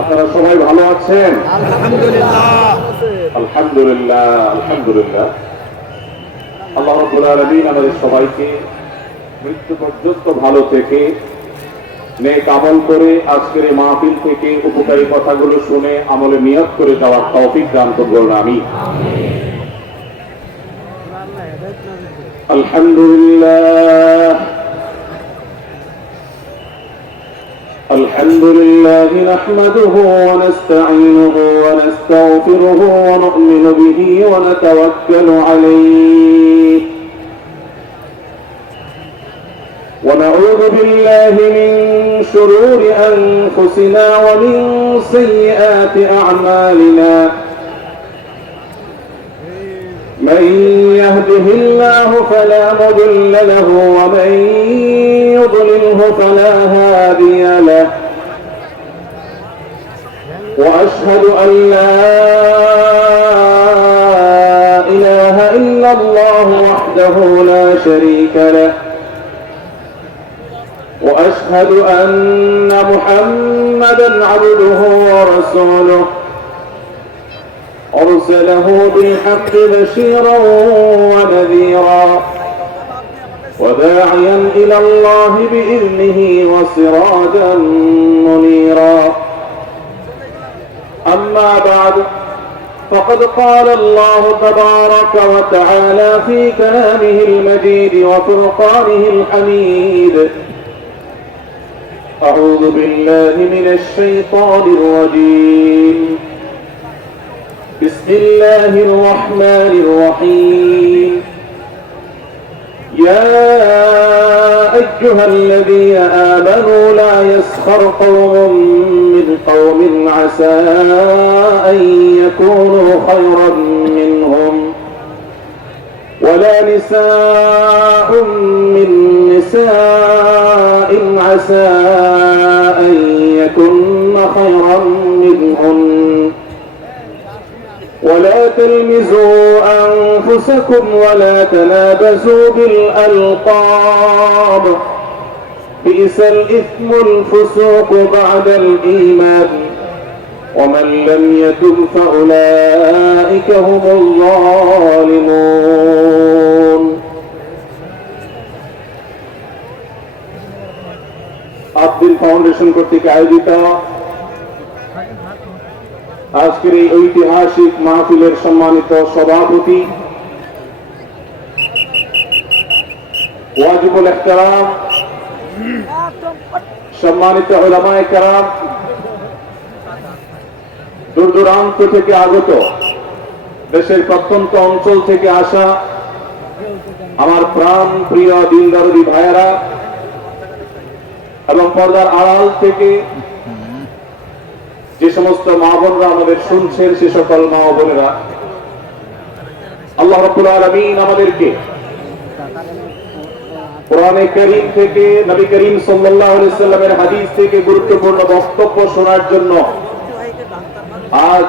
আপনারা সবাই ভালো আছেন? আলহামদুলিল্লাহ। আলহামদুলিল্লাহ, আলহামদুলিল্লাহ। আল্লাহ রাব্বুল আলামিন আমাদের সবাইকে মৃত্যু পর্যন্ত ভালো থেকে নেক আমল করে আজকের এই মাহফিল থেকে উপকারী কথাগুলো শুনে আমলে নিয়ত করে যাওয়ার তৌফিক দান করুন। আমিন। আলহামদুলিল্লাহ الحمد لله نحمده ونستعينه ونستغفره ونؤمن به ونتوكل عليه ونعوذ بالله من شرور أنفسنا ومن سيئات أعمالنا من يهده الله فلا مضل له ومن يضلله فلا هادي له وأشهد أن لا إله إلا الله وحده لا شريك له وأشهد أن محمدا عبده ورسوله أرسله بالحق بشيرا ونذيرا وداعيا إلى الله بإذنه وسراجا منيرا أما بعد فقد قال الله تبارك وتعالى في كلامه المجيد وفرقانه الحميد أعوذ بالله من الشيطان الرجيم بسم الله الرحمن الرحيم يا أيها الذين آمنوا لا يسخر قوم من قوم عسى أن يكونوا خيرا منهم ولا نساء من نساء عسى أن يكن خيرا منهن ولا تلمزوا أنفسكم ولا تنابزوا بالألقاب بئس الإثم الفسوق بعد الإيمان ومن لم يتب فأولئك هم الظالمون আব্দুল ফাউন্ডেশন কর্তৃক আয়োজিত আজকের এই ঐতিহাসিক মাহফিলের সম্মানিত সভাপতি ওয়াজিবুল ইহতিরাম সম্মানিত উলামায়ে কেরাম, দূর দূরান্ত থেকে আগত, দেশের প্রত্যন্ত অঞ্চল থেকে আসা আমার প্রাণ প্রিয় দিন দরদি ভাইয়েরা এবং পর্দার আড়াল থেকে যে সমস্ত মা বোনরা আমাদের শুনছেন, সে সকল মা বোনেরা, আল্লাহ রাব্বুল আলামিন আমাদেরকে কোরআনে কারীম থেকে, নবী করিম সাল্লাল্লাহু আলাইহি সাল্লামের হাদিস থেকে গুরুত্বপূর্ণ বক্তব্য শোনার জন্য আজ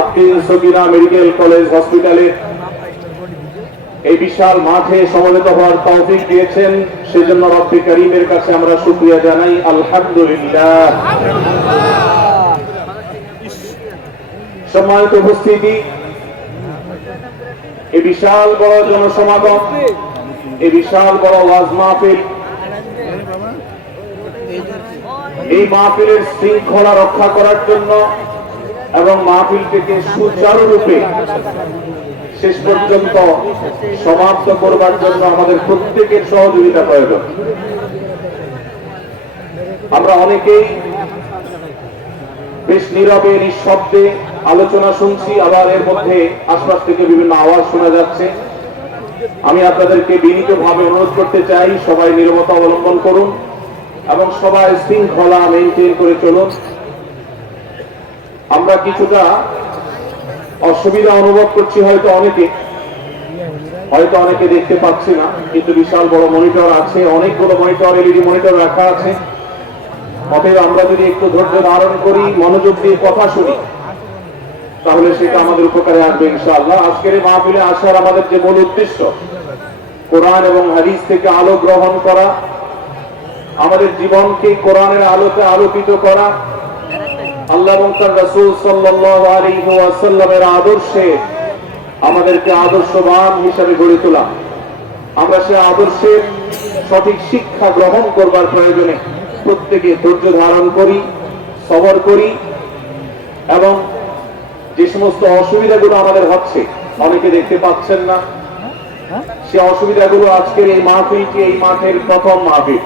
আফরিন সকিনা মেডিকেল কলেজ হসপিটালে এই বিশাল মাঠে সমবেত হওয়ার তৌফিক দিয়েছেন। সেজন্য রব্বে কারীমের কাছে আমরা শুকরিয়া জানাই, আলহামদুলিল্লাহ। সম্মানিত উপস্থিতি, এই বিশাল বড় জনসমাগম, এই বিশাল বড় ওয়াজ মাহফিল, এই মাহফিলের শৃঙ্খলা রক্ষা করার জন্য এবং মাহফিলটিকে সুচারুরূপে শেষ পর্যন্ত সমাপ্ত করবার জন্য আমাদের প্রত্যেকের সহযোগিতা প্রয়োজন। আমরা অনেকেই বেশ নীরবে নিঃশব্দে আলোচনা শুনছি, আবার এর মধ্যে আশপাশ থেকে বিভিন্ন আওয়াজ শোনা যাচ্ছে। আমি আপনাদেরকে বিনীতভাবে অনুরোধ করতে চাই, সবাই নীরবতা অবলম্বন করুন এবং সবাই শৃঙ্খলা মেনটেন করে চলুন। আমরা কিছুটা অসুবিধা অনুভব করছি, হয়তো অনেকে দেখতে পাচ্ছি না, কিন্তু বিশাল বড় মনিটর আছে, অনেকগুলো মনিটর, এলইডি মনিটর রাখা আছে। অতএব আমরা যদি একটু ধৈর্য ধারণ করি, মনোযোগ দিয়ে কথা শুনি, তাহলে সেটা আমাদের উপকারে আসবে ইনশাআল্লাহ। আজকের এই মাহফিলে আসার আমাদের যে মূল উদ্দেশ্য, কোরআন এবং হাদিস থেকে আলো গ্রহণ করা আমাদের জীবনকে কোরআনের আলোতে আলোকিত করা, আল্লাহ এবং তার রাসূল সাল্লাল্লাহু আলাইহি ওয়াসাল্লামের আদর্শে আমাদেরকে আদর্শবান হিসেবে গড়ে তোলা। আমরা সে আদর্শের সঠিক শিক্ষা গ্রহণ করবার প্রয়োজনে প্রত্যেকে ধৈর্য ধারণ করি, সবর করি, এবং যে সমস্ত অসুবিধাগুলো আমাদের হচ্ছে, অনেকে দেখতে পাচ্ছেন না, সে অসুবিধাগুলো আজকের এই মাহফিলটি, এই মাঠের প্রথম মাহফিল।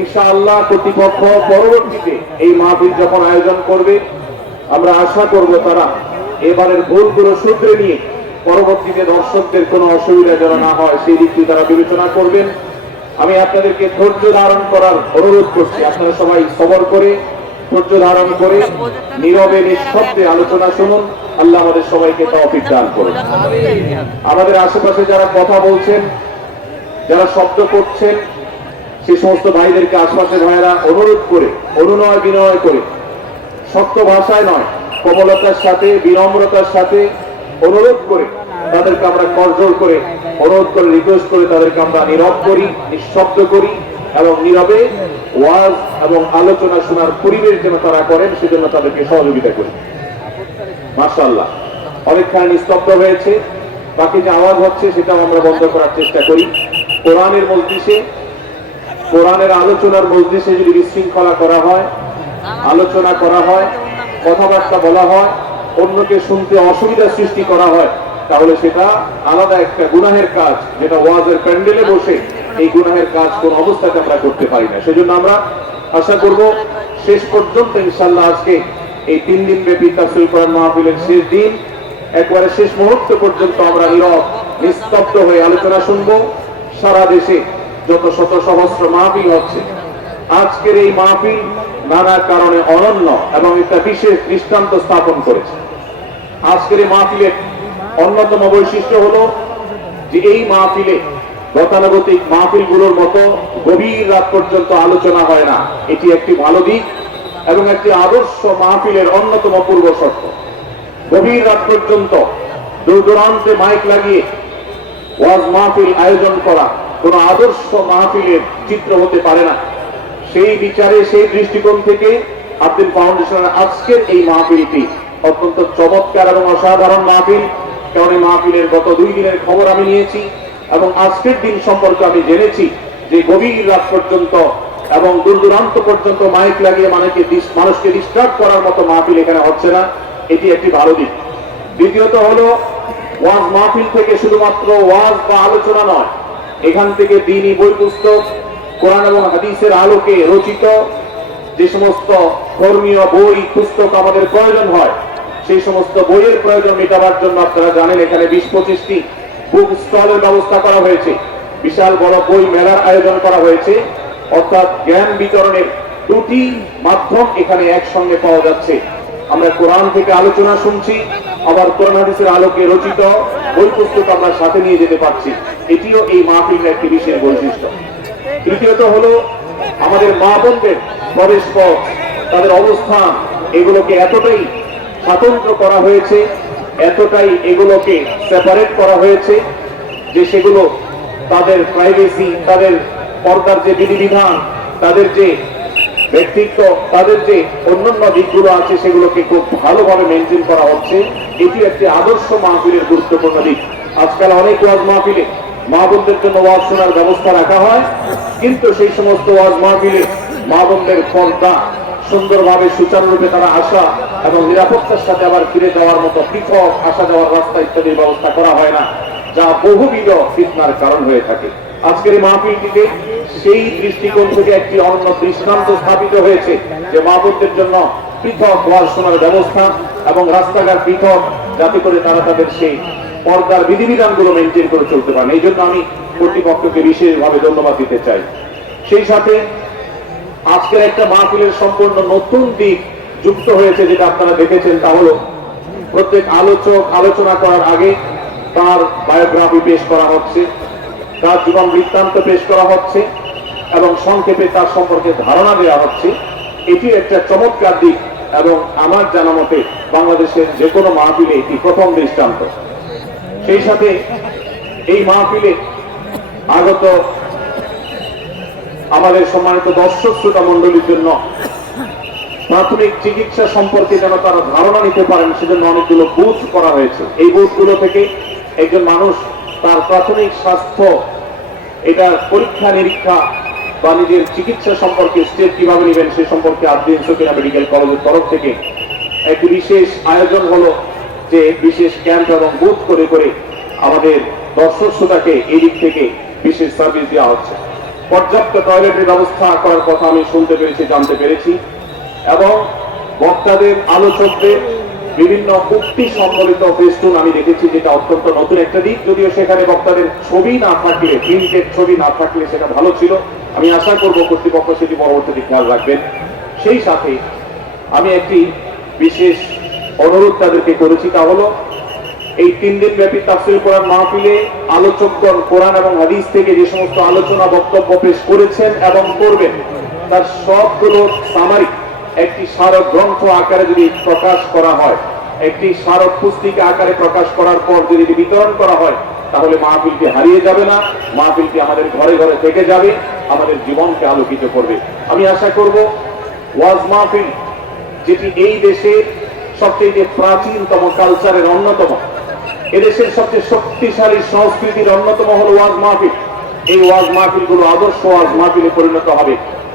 ইনশাআল্লাহ কর্তৃপক্ষ পরবর্তীতে এই মাহফিল যখন আয়োজন করবে, আমরা আশা করব তারা এবারের ভুলগুলো শুধরে নিয়ে পরবর্তীতে দর্শকদের কোনো অসুবিধা যেন না হয় সেই দিকটি তারা বিবেচনা করবেন। আমি আপনাদেরকে ধৈর্য ধারণ করার অনুরোধ করছি। আপনারা সবাই সবর করে, ধৈর্য ধারণ করে, নীরবে নিঃশব্দে আলোচনা শুনুন। আল্লাহ আমাদের সবাইকে তৌফিক দান করুন। আমাদের আশেপাশে যারা কথা বলছেন, যারা শব্দ করছেন, সেই সমস্ত ভাইদেরকে আশপাশের ভাইয়েরা অনুরোধ করে, অনুনয় বিনয় করে, শক্ত ভাষায় নয়, কোমলতার সাথে, বিনম্রতার সাথে অনুরোধ করে তাদেরকে আমরা করজোর করে, অনুরোধ করে, রিকোয়েস্ট করে তাদেরকে আমরা নীরব করি, নিঃশব্দ করি, এবং নীরবে ওয়াজ এবং আলোচনা শোনার পরিবেশ যেন তারা করেন, সেজন্য তাদেরকে সহযোগিতা করি। মাশাআল্লাহ, অনেকখানি নিস্তব্ধ হয়েছে, বাকি যে আওয়াজ হচ্ছে সেটাও আমরা বন্ধ করার চেষ্টা করি। কোরআনের মজলিসে, কোরআনের আলোচনার মজলিসে যদি বিশৃঙ্খলা করা হয়, আলোচনা করা হয়, কথাবার্তা বলা হয়, অন্যকে শুনতে অসুবিধা সৃষ্টি করা হয়, তাহলে সেটা আলাদা একটা গুনাহের কাজ, যেটা ওয়াজের প্যান্ডেলে বসে এই গুনাহের কাজ কোন অবস্থাতে আমরা করতে পারি না। সেজন্য আমরা আশা করব শেষ পর্যন্ত ইনশাআল্লাহ আজকে এই 3 দিন ব্যাপী তাফসীর কোরআন মাহফিলের শেষ দিন, একবারে শেষ মুহূর্ত পর্যন্ত আমরা নীরব নিস্তব্ধ হয়ে আলোচনা শুনব। সারা দেশে যত শত সহস্র মাহফিল হচ্ছে, আজকের এই মাহফিল নানা কারণে অনন্য এবং একটা বিশেষ দৃষ্টান্ত স্থাপন করেছে। আজকের এই মাহফিলের অন্যতম বৈশিষ্ট্য হলো যে এই মাহফিলে গতানুগতিক মাহফিলগুলোর মতো গভীর রাত পর্যন্ত আলোচনা হয় না। এটি একটি ভালো দিক এবং একটি আদর্শ মাহফিলের অন্যতম পূর্ব শর্ত। গভীর রাত পর্যন্ত দূর দূরান্তে মাইক লাগিয়ে ওয়াজ মাহফিল আয়োজন করা কোন আদর্শ মাহফিলের চিত্র হতে পারে না। সেই বিচারে, সেই দৃষ্টিকোণ থেকে আব্দুল ফাউন্ডেশনের আজকের এই মাহফিলটি অত্যন্ত চমৎকার এবং অসাধারণ মাহফিল। কারণ এই মাহফিলের গত 2 দিনের খবর আমি নিয়েছি এবং আজকের দিন সম্পর্কে আমি জেনেছি যে গভীর রাত পর্যন্ত এবং দূর দূরান্ত পর্যন্ত মাইক লাগিয়ে মানুষকে ডিস্টার্ব করার মতো মাহফিল এখানে হচ্ছে না। এটি একটি ভালো দিক। দ্বিতীয়ত হলো, ওয়াজ মাহফিল থেকে শুধুমাত্র ওয়াজ বা আলোচনা নয়, এখান থেকে দ্বীনি বই পুস্তক, কোরআন এবং হাদিসের আলোকে রচিত যে সমস্ত ধর্মীয় বই পুস্তক আমাদের প্রয়োজন হয়, সেই সমস্ত বইয়ের প্রয়োজন মেটাবার জন্য আপনারা জানেন এখানে 20-25টি বুক স্টলের ব্যবস্থা করা হয়েছে। বিশাল বড় বই মেলার আয়োজন করা হয়েছে। অর্থাৎ জ্ঞান বিতরণের 2টি মাধ্যম এখানে একসঙ্গে পাওয়া যাচ্ছে। আমরা কোরআন থেকে আলোচনা শুনছি, আবার কোরআন হাদিসের আলোকে রচিত বই পুস্তক আমরা সাথে নিয়ে যেতে পারছি। এটিও এই মাহফিলের একটি বিশেষ বৈশিষ্ট্য। তৃতীয়ত হলো, আমাদের মা বোনদের প্রবেশ পথ, তাদের অবস্থান, এগুলোকে এতটাই স্বতন্ত্র করা হয়েছে, এতটাই এগুলোকে সেপারেট করা হয়েছে যে সেগুলো তাদের প্রাইভেসি, তাদের পর্দার যে বিধিবিধান, তাদের যে ব্যক্তিত্ব, তাদের যে অন্যান্য দিকগুলো আছে সেগুলোকে খুব ভালোভাবে মেনটেন করা হচ্ছে। এটি একটি আদর্শ মাহফিলের গুরুত্বপূর্ণ দিক। আজকাল অনেক ওয়াজ মাহফিলে মা বোনদের জন্য ওয়াজ শোনার ব্যবস্থা রাখা হয়, কিন্তু সেই সমস্ত ওয়াজ মাহফিলে মা বোনদের পর্দা সুন্দরভাবে সুচারুরূপে তারা আসা এবং নিরাপত্তার সাথে আবার ফিরে যাওয়ার মতো পৃথক আসা যাওয়ার রাস্তা ইত্যাদির ব্যবস্থা করা হয় না, যা বহুবিধ ফিতনার কারণ হয়ে থাকে। আজকের এই মাহফিলটিতে সেই দৃষ্টিকোণ থেকে একটি অন্য দৃষ্টান্ত স্থাপিত হয়েছে যে মা বোনদের জন্য পৃথক ওয়াজ শোনার ব্যবস্থা এবং রাস্তাঘাট পৃথক, যাতে করে তারা তাদের সেই পর্দার বিধিবিধানগুলো মেনটেন করে চলতে পারেন। এই জন্য আমি কর্তৃপক্ষকে বিশেষভাবে ধন্যবাদ দিতে চাই। সেই সাথে আজকের একটা মাহফিলের সম্পূর্ণ নতুন দিক যুক্ত হয়েছে, যেটা আপনারা দেখেছেন, তা হলো প্রত্যেক আলোচক আলোচনা করার আগে তার বায়োগ্রাফি পেশ করা হচ্ছে, তার জীবন বৃত্তান্ত পেশ করা হচ্ছে এবং সংক্ষেপে তার সম্পর্কে ধারণা দেওয়া হচ্ছে। এটি একটা চমৎকার দিক এবং আমার জানা মতে বাংলাদেশের যে কোনো মাহফিলে এটি প্রথম দৃষ্টান্ত। সেই সাথে এই মাহফিলে আগত আমাদের সম্মানিত দর্শক শ্রোতা মন্ডলীর জন্য প্রাথমিক চিকিৎসা সম্পর্কে যেন তারা ধারণা নিতে পারেন সেজন্য অনেকগুলো বুথ করা হয়েছে। এই বুথগুলো থেকে একজন মানুষ তার প্রাথমিক স্বাস্থ্য এটা পরীক্ষা নিরীক্ষা বা নিজের চিকিৎসা সম্পর্কে স্টেপ কিভাবে নেবেন সে সম্পর্কে আদ্দিন সকিনা মেডিকেল কলেজের তরফ থেকে একটি বিশেষ আয়োজন হলো, যে বিশেষ ক্যাম্প এবং বুথ করে করে আমাদের দর্শক শ্রোতাকে এই দিক থেকে বিশেষ সার্ভিস দেওয়া হচ্ছে। পর্যাপ্ত টয়লেটের ব্যবস্থা করার কথা আমি শুনতে পেরেছি, জানতে পেরেছি, এবং বক্তাদের আলোচকদের বিভিন্ন উক্তি সম্বলিত ফেস্টুন আমি দেখেছি, যেটা অত্যন্ত নতুন একটা দিক। যদিও সেখানে বক্তাদের ছবি না থাকলে, প্রিন্টেড ছবি না থাকলে সেটা ভালো ছিল। আমি আশা করব কর্তৃপক্ষ সেটি পরবর্তীতে খেয়াল রাখবেন। সেই সাথে আমি একটি বিশেষ অনুরোধ তাদেরকে করেছি, তা হলো এই 3 দিন ব্যাপী তাফসীর কোরআন মাহফিলে আলোচকগণ কোরআন এবং হাদিস থেকে যে সমস্ত আলোচনা বক্তব্য পেশ করেছেন এবং করবেন তার সবগুলো সামারি একটি স্মারক গ্রন্থ আকারে যদি প্রকাশ করা হয়, একটি স্মারক পুস্তিকা আকারে প্রকাশ করার পর যদি বিতরণ করা হয়, তাহলে মাহফিলটি হারিয়ে যাবে না, মাহফিলটি আমাদের ঘরে ঘরে থেকে যাবে, আমাদের জীবনকে আলোকিত করবে। আমি আশা করব ওয়াজ মাহফিল, যেটি এই দেশের সবচেয়ে প্রাচীনতম কালচারের অন্যতম, এদেশের সবচেয়ে শক্তিশালী সংস্কৃতির অন্যতম হল ওয়াজ মাহফিল। এই ওয়াজ মাহফিল গুলো আদর্শ ওয়াজ মাহফিলে পরিণত হবে।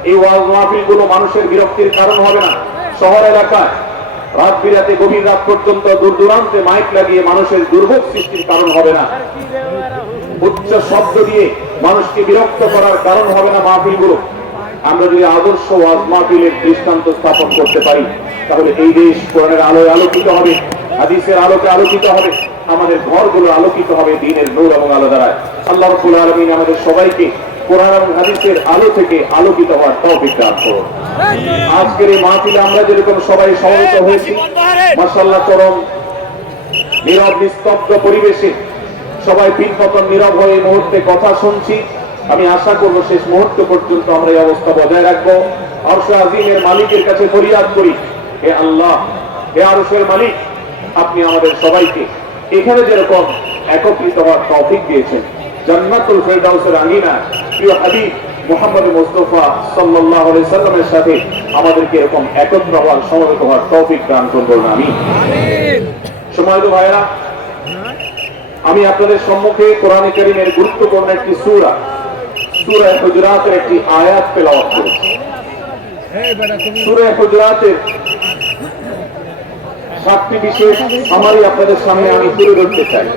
এই ওয়াজ মাহফিল গুলো মানুষের বিরক্তির কারণ হবে না। শহর এলাকায় রাত বিরাতে গভীর রাত পর্যন্ত দূর দূরান্তে মাইক লাগিয়ে মানুষের দুর্ভোগ সৃষ্টির কারণ হবে না। উচ্চ শব্দ দিয়ে মানুষকে বিরক্ত করার কারণ হবে না মাহফিল গুলো। আমরা যদি আদর্শ ওয়াজ মাহফিলের দৃষ্টান্ত স্থাপন করতে পারি, তাহলে এই দেশ কোরআনের আলোয় আলোকিত হবে, হাদিসের আলোকে আলোকিত হবে, আমাদের ঘরগুলো আলোকিত হবে দ্বীনের নূর এবং আলো দ্বারা। আল্লাহ রাব্বুল আলামিন আমাদের সবাইকে কোরআন এবং হাদিসের আলো থেকে আলোকিত হওয়ার তৌফিক দান করুন। আজকের এই মাহফিলে আমরা যেরকম সবাই সমবেত হয়েছি, মাশাআল্লাহ, চরম নীরব নিস্তব্ধ পরিবেশে সবাই পিনপতন নীরব হয়ে এই মুহূর্তে কথা শুনছি। আমি আশা করব শেষ মুহূর্ত পর্যন্ত আমরা এই অবস্থা বজায় রাখবো। আরশে আজিমের মালিকের কাছে ফরিয়াদ করি, হে আল্লাহ, হে আরশের মালিক, আপনি আমাদের সবাইকে এখানে যেরকম একত্রিত হওয়ার তৌফিক দিয়েছেন, জান্নাতুল ফেরদাউসের আঙিনা প্রিয় হাবিব মুহাম্মদ মুস্তাফা সাল্লাল্লাহু আলাইহি সাল্লামের সাথে আমাদেরকে এরকম একত্র হওয়ার, সমবেত হওয়ার তৌফিক দান করুন, আমিন। সম্মানিত ভাইরা, আমি আপনাদের সম্মুখে কোরআনে কারীমের গুরুত্বপূর্ণ একটি সূরা, সূরা হুজুরাতের একটি আয়াত তেলাওয়াত করেছি। সূরা হুজুরাতের 7টি বিশেষ সামারি আপনাদের সামনে আমি তুলে ধরতে চাই।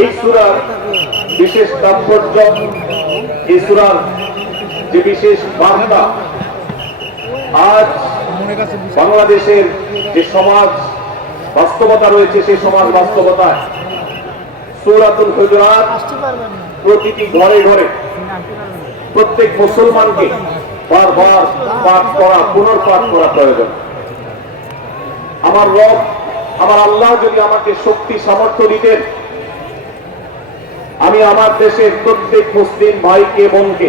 এই সূরার বিশেষ তাৎপর্য, এই সূরার যে বিশেষ বার্তা, আজ বাংলাদেশের যে সমাজ বাস্তবতা রয়েছে, সেই সমাজ বাস্তবতায় সূরাতুল হুজুরাত প্রতিটি ঘরে ঘরে প্রত্যেক মুসলমানকে বারবার পাঠ করা, পুনর্পাঠ করা প্রয়োজন। আমার রব, আমার আল্লাহ যদি আমাকে শক্তি সামর্থ্য দিতেন, আমি আমার দেশের প্রত্যেক মুসলিম ভাইকে বোনকে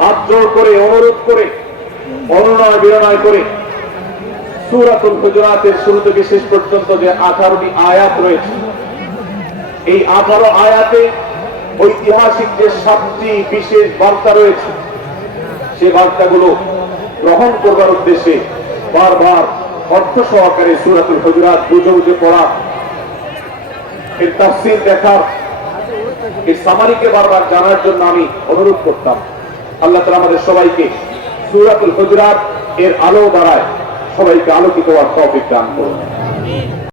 হাত জোড় করে, অনুরোধ করে, অনুনয় বিনয় করে সূরাতুল হুজুরাতের শুরু থেকে শেষ পর্যন্ত যে 18টি আয়াত রয়েছে, এই 18 আয়াতে ঐতিহাসিক যে 7টি বিশেষ বার্তা রয়েছে, সে বার্তাগুলো গ্রহণ করবার উদ্দেশ্যে বারবার অর্থ সহকারে সূরাতুল হুজুরাত বুঝে বুঝে পড়া, এর তাফসীর দেখার, এই সামারিকে বারবার জানার জন্য আমি অনুরোধ করতাম। আল্লাহ তাআলা আমাদের সবাইকে সূরাতুল হুজুরাত এর আলো দ্বারায় সবাইকে আলোকিত হওয়ার তৌফিক দান করুন।